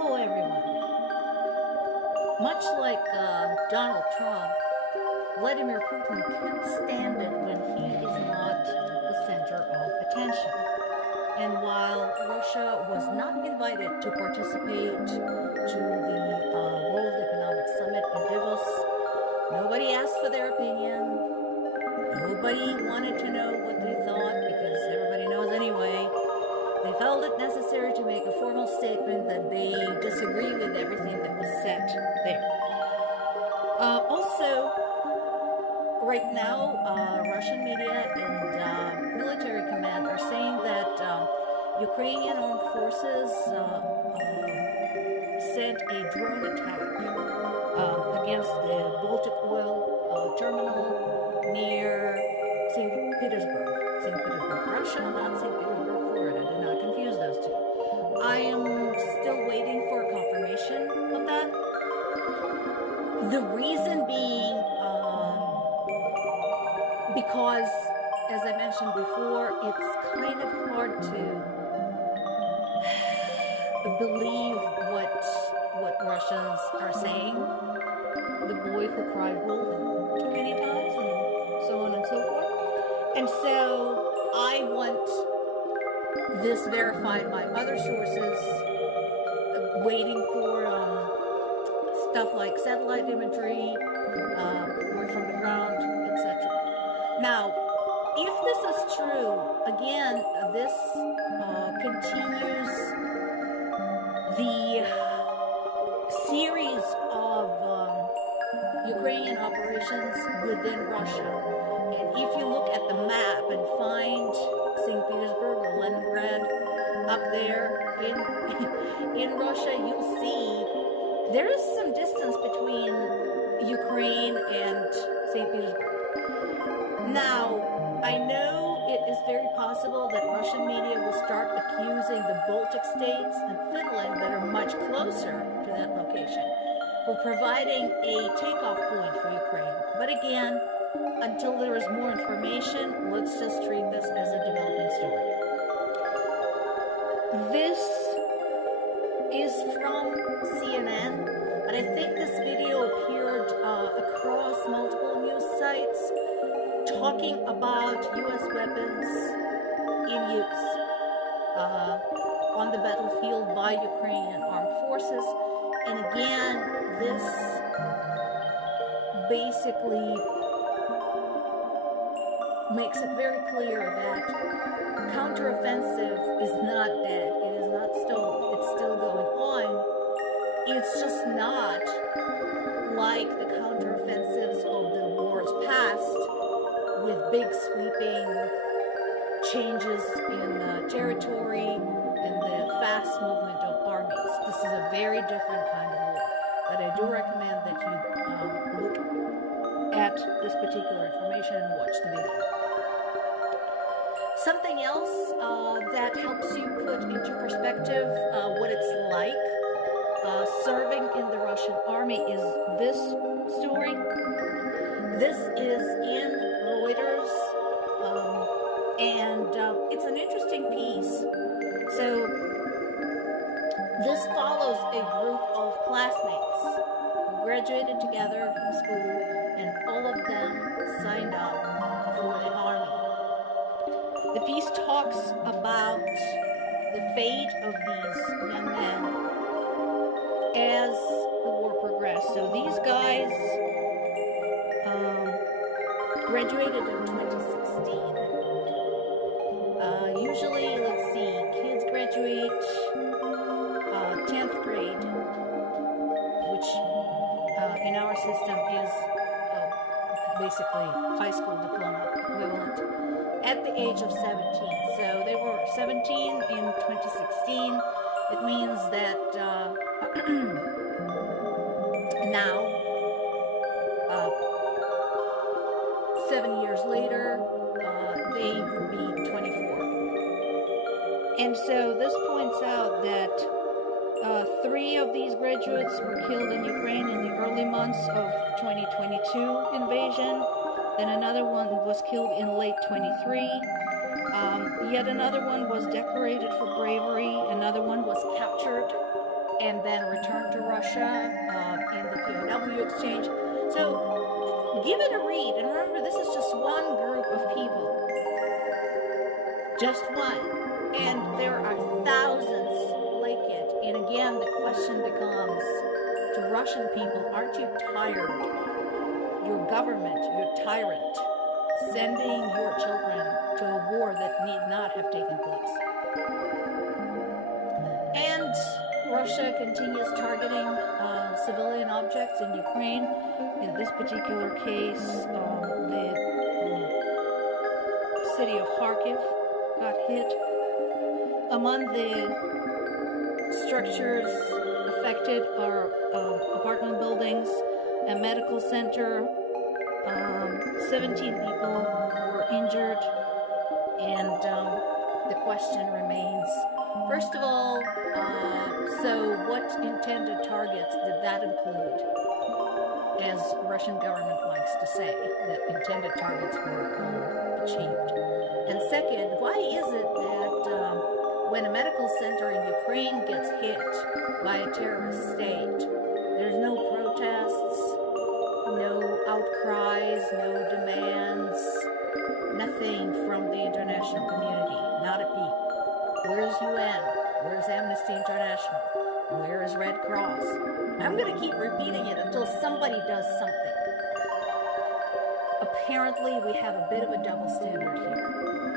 Hello, everyone. Much like Donald Trump, Vladimir Putin can't stand it when he is not the center of attention. And while Russia was not invited to participate to the World Economic Summit in Davos, nobody asked for their opinion. Nobody wanted to know what they thought because everybody knows anyway. They felt it necessary to make a formal statement that they disagree with everything that was said there. Also, right now, Russian media and military command are saying that Ukrainian armed forces sent a drone attack against the Baltic oil terminal near St. Petersburg. St. Petersburg, Russia, not St. Petersburg, Florida. Do not confuse those two. I am still waiting for confirmation of that. The reason being because, as I mentioned before, it's kind of hard to believe what Russians are saying. The boy who cried wolf too many times, and so on and so forth. And so I want this verified by other sources, waiting for stuff like satellite imagery, word from the ground, etc. Now, if this is true, again, this continues the series of Ukrainian operations within Russia. And if you look at the map and find St. Petersburg or Leningrad up there in Russia, you'll see there is some distance between Ukraine and St. Petersburg. Now, I know it is very possible that Russian media will start accusing the Baltic states and Finland, that are much closer to that location, for providing a takeoff point for Ukraine. But again, until there is more information, let's just treat this as a development story. This is from CNN, but I think this video appeared across multiple news sites talking about U.S. weapons in use on the battlefield by Ukrainian armed forces. And again, this basically makes it very clear that counteroffensive is not dead. It is not stalled. It's still going on. It's just not like the counteroffensives of the wars past, with big sweeping changes in territory and the fast movement of armies. This is a very different kind of war. But I do recommend that you look at this particular information and watch the video. Something else that helps you put into perspective what it's like serving in the Russian army is this story. This is in Reuters, and it's an interesting piece. So this follows a group of classmates who graduated together from school, and all of them signed up for the army. The piece talks about the fate of these young men as the war progressed. So these guys graduated in 2016. Usually, let's see, kids graduate 10th grade, which in our system is basically high school diploma equivalent, at the age of 17. So they were 17 in 2016. It means that now, 7 years later, they would be 24. And so this points out that 3 of these graduates were killed in Ukraine in the early months of 2022 invasion. Then another one was killed in late 23. Yet another one was decorated for bravery. Another one was captured and then returned to Russia in the POW exchange. So give it a read, and remember, this is just one group of people. Just one. And there are thousands like it. And again, the question becomes to Russian people, aren't you tired? Your government, your tyrant, sending your children to a war that need not have taken place. And Russia continues targeting civilian objects in Ukraine. In this particular case, the city of Kharkiv got hit. Among the structures affected are apartment buildings, a medical center. 17 people were injured, and the question remains, first of all, so what intended targets did that include? As Russian government likes to say, that intended targets were achieved. And second, why is it that when a medical center in Ukraine gets hit by a terrorist state, there's no protests, no outcries, no demands, nothing from the international community, not a peep? Where's UN? Where's Amnesty International? Where is Red Cross? I'm going to keep repeating it until somebody does something. Apparently, we have a bit of a double standard here.